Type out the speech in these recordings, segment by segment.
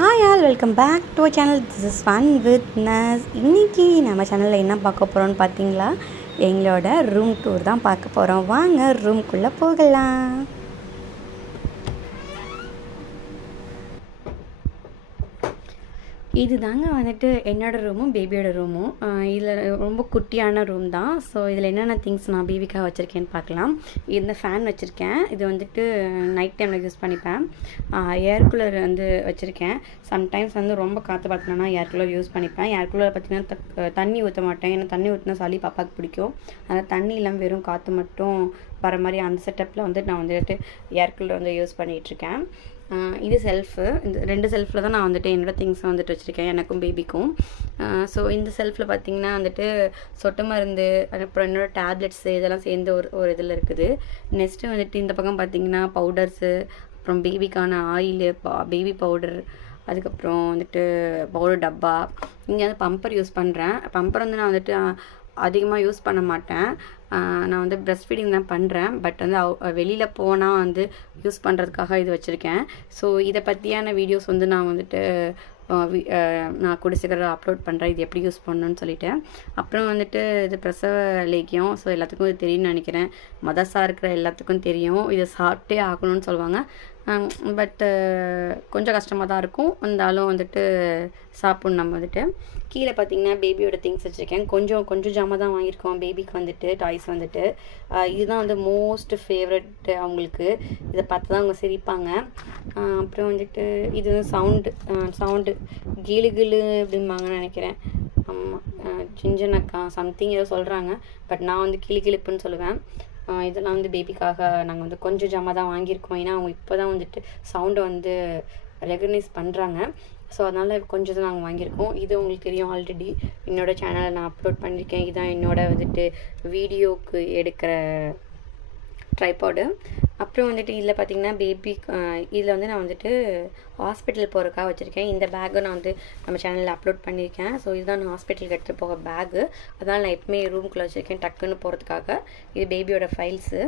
Hi all welcome back to channel. This is fun with நஸ். இன்றைக்கி நம்ம சேனலில் என்ன பார்க்க போகிறோன்னு பார்த்தீங்களா, எங்களோட ரூம் டூர் தான் பார்க்க போகிறோம். வாங்க ரூம்குள்ளே போகலாம். இது தாங்க வந்துட்டு என்னோடய ரூமும் பேபியோட ரூமும். இதில் ரொம்ப குட்டியான ரூம் தான். ஸோ இதில் என்னென்ன திங்ஸ் நான் பேபிக்காக வச்சுருக்கேன்னு பார்க்கலாம். இந்த ஃபேன் வச்சுருக்கேன். இது வந்துட்டு நைட் டைமில் யூஸ் பண்ணிப்பேன். ஏர் கூலர் வந்து வச்சுருக்கேன். சம்டைம்ஸ் வந்து ரொம்ப காற்று பார்த்தோன்னா ஏர் கூலர் யூஸ் பண்ணிப்பேன். ஏர் கூலர் பார்த்திங்கன்னா தண்ணி ஊற்ற மாட்டேன். ஏன்னா தண்ணி ஊற்றினா சளி பாப்பாவுக்கு பிடிக்கும். அதனால் தண்ணி இல்லாமல் வெறும் காற்று மட்டும் வர மாதிரி அந்த செட்டப்பில் வந்து நான் வந்துட்டு ஏர் கூலர் வந்து யூஸ் பண்ணிகிட்ருக்கேன். இது செல்ஃபு. இந்த 2 செல்ஃபில் தான் நான் வந்துட்டு என்னோடய திங்ஸை வந்துட்டு வச்சுருக்கேன், எனக்கும் பேபிக்கும். ஸோ இந்த செல்ஃபில் பார்த்திங்கன்னா வந்துட்டு சொட்டு மருந்து, அப்புறம் என்னோடய டேப்லெட்ஸு இதெல்லாம் சேர்ந்து ஒரு இதில் இருக்குது. நெக்ஸ்ட்டு வந்துட்டு இந்த பக்கம் பார்த்திங்கன்னா பவுடர்ஸு, அப்புறம் பேபிக்கான ஆயிலு, பேபி பவுடர், அதுக்கப்புறம் வந்துட்டு பவுடர் டப்பா. இங்கே வந்து பம்பர் யூஸ் பண்ணுறேன். பம்பர் வந்து நான் வந்துட்டு அதிகமாக யூஸ் பண்ண மாட்டேன். நான் வந்து ப்ரெஸ்ட் ஃபீடிங் தான் பண்ணுறேன். பட் வந்து வெளியில் போனால் வந்து யூஸ் பண்ணுறதுக்காக இது வச்சுருக்கேன். ஸோ இதை பற்றியான வீடியோஸ் வந்து நான் வந்துட்டு நான் கூட சீக்கிரம் அப்லோட் பண்ணுறேன், இது எப்படி யூஸ் பண்ணணுன்னு சொல்லிட்டு. அப்புறம் வந்துட்டு இது பிரசவ லேக்கியம். ஸோ எல்லாத்துக்கும் இது தெரியும்னு நினைக்கிறேன். மதர்ஸாக இருக்கிற எல்லாத்துக்கும் தெரியும். இதை சாப்பிட்டே ஆகணும்னு சொல்லுவாங்க. பட்டு கொஞ்சம் கஷ்டமாக தான் இருக்கும். இருந்தாலும் வந்துட்டு சாப்பிட்ணும். நம்ம வந்துட்டு கீழே பார்த்திங்கன்னா பேபியோட திங்ஸ் வச்சுருக்கேன். கொஞ்சம் ஜாமான் தான் வாங்கியிருக்கோம் பேபிக்கு வந்துட்டு, டாய்ஸ் வந்துட்டு. இதுதான் வந்து மோஸ்ட் ஃபேவரட் அவங்களுக்கு. இதை பார்த்து தான் அவங்க சிரிப்பாங்க. அப்புறம் வந்துட்டு இது சவுண்டு கிளு அப்படிம்பாங்கன்னு நினைக்கிறேன். ஆமாம், சிஞ்சனக்கா சம்திங் ஏதோ சொல்கிறாங்க. பட் நான் வந்து கிளிப்புன்னு சொல்லுவேன். இதெல்லாம் வந்து பேபிக்காக நாங்கள் வந்து கொஞ்சம் ஜாமான் தான் வாங்கியிருக்கோம். ஏன்னா அவங்க இப்போ தான் வந்துட்டு சவுண்டை வந்து ரெகக்னைஸ் பண்ணுறாங்க. ஸோ அதனால் கொஞ்சம் தான் நாங்கள் வாங்கியிருக்கோம். இது உங்களுக்கு தெரியும், ஆல்ரெடி என்னோடய சேனலை நான் அப்லோட் பண்ணியிருக்கேன். இதுதான் என்னோட வந்துட்டு வீடியோவுக்கு எடுக்கிற ட்ரைபாடு. அப்புறம் வந்துட்டு இதில் பார்த்திங்கன்னா பேபி இதில் வந்து நான் வந்துட்டு ஹாஸ்பிட்டல் போகிறதுக்காக வச்சுருக்கேன். இந்த பேக்கை நான் வந்து நம்ம சேனலில் அப்லோட் பண்ணியிருக்கேன். ஸோ இதுதான் நான் ஹாஸ்பிட்டலுக்கு எடுத்துகிட்டு போக பேக்கு. அதனால் நான் எப்பவுமே ரூம்குள்ளே வச்சுருக்கேன் டக்குன்னு போகிறதுக்காக. இது பேபியோட ஃபைல்ஸு.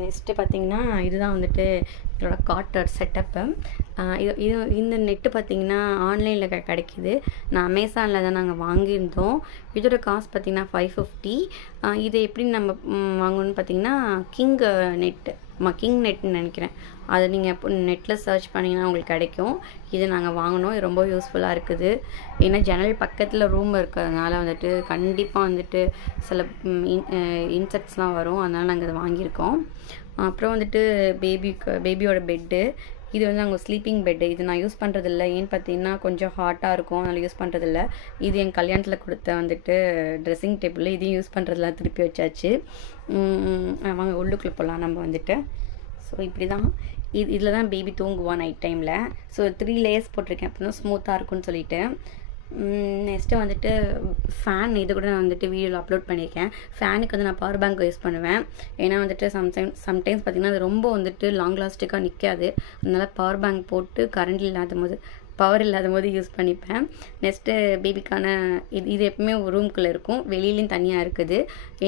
நெக்ஸ்ட்டு பார்த்திங்கன்னா இதுதான் வந்துட்டு என்னோடய காட்டர் செட்டப்பு. இந்த நெட்டு பார்த்திங்கன்னா ஆன்லைனில் கிடைக்கிது. நான் அமேசானில் தான் நாங்கள் வாங்கியிருந்தோம். இதோட காஸ்ட் பார்த்திங்கன்னா 550. இது எப்படி நம்ம வாங்கணும்னு பார்த்திங்கன்னா கிங் நெட்னு நினைக்கிறேன். அதை நீங்கள் நெட்டில் சர்ச் பண்ணிங்கன்னா உங்களுக்கு கிடைக்கும். இது நாங்கள் வாங்கினோம். இது ரொம்ப யூஸ்ஃபுல்லாக இருக்குது. ஏன்னா ஜன்னல் பக்கத்தில் ரூம் இருக்கிறதுனால வந்துட்டு கண்டிப்பாக வந்துட்டு சில இன்செக்ட்ஸ்லாம் வரும். அதனால் நாங்கள் இதை வாங்கியிருக்கோம். அப்புறம் வந்துட்டு பேபியோட பெட்டு. இது வந்து நாங்கள் ஸ்லீப்பிங் பெட்டு. இது நான் யூஸ் பண்ணுறதில்ல. ஏன்னு பார்த்தீங்கன்னா கொஞ்சம் ஹாட்டாக இருக்கும், அதனால் யூஸ் பண்ணுறதில்ல. இது என் கல்யாணத்தில் கொடுத்த வந்துட்டு ட்ரெஸ்ஸிங் டேபிள். இதையும் யூஸ் பண்ணுறதில்ல, திருப்பி வச்சாச்சு. வாங்க உள்ளுக்குள்ளே போகலாம் நம்ம வந்துட்டு. ஸோ இப்படி தான் இதில் தான் பேபி தூங்குவான் நைட் டைமில். ஸோ 3 லேயர்ஸ் போட்டிருக்கேன், அப்போ தான் ஸ்மூத்தாக இருக்குன்னு சொல்லிட்டு. நெக்ஸ்ட்டு வந்துட்டு ஃபேன். இது கூட நான் வந்துட்டு வீடியோவில் அப்லோட் பண்ணியிருக்கேன். ஃபேனுக்கு வந்து நான் பவர் பேங்க் யூஸ் பண்ணுவேன். ஏன்னா வந்துட்டு சம்டைம்ஸ் பார்த்திங்கன்னா அது ரொம்ப வந்துட்டு லாங் லாஸ்டிக்காக நிற்காது. அதனால் பவர் பேங்க் போட்டு பவர் இல்லாத போது யூஸ் பண்ணிப்பேன். நெக்ஸ்ட்டு பேபிக்கான இது எப்பவுமே ரூம்குள்ளே இருக்கும், வெளியிலையும் தனியாக இருக்குது.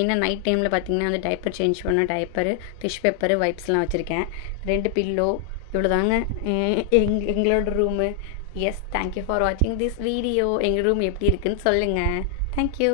ஏன்னா நைட் டைமில் பார்த்திங்கன்னா வந்து டைப்பர் சேஞ்ச் பண்ண டைப்பரு, டிஷ் பேப்பரு, வைப்ஸ்லாம் வச்சுருக்கேன். 2 பில்லோ. இவ்வளோ தாங்க எங்களோட ரூமு. எஸ், தேங்க்யூ ஃபார் வாட்சிங் திஸ் வீடியோ. எங்கள் ரூம் எப்படி இருக்குன்னு சொல்லுங்கள். தேங்க்யூ.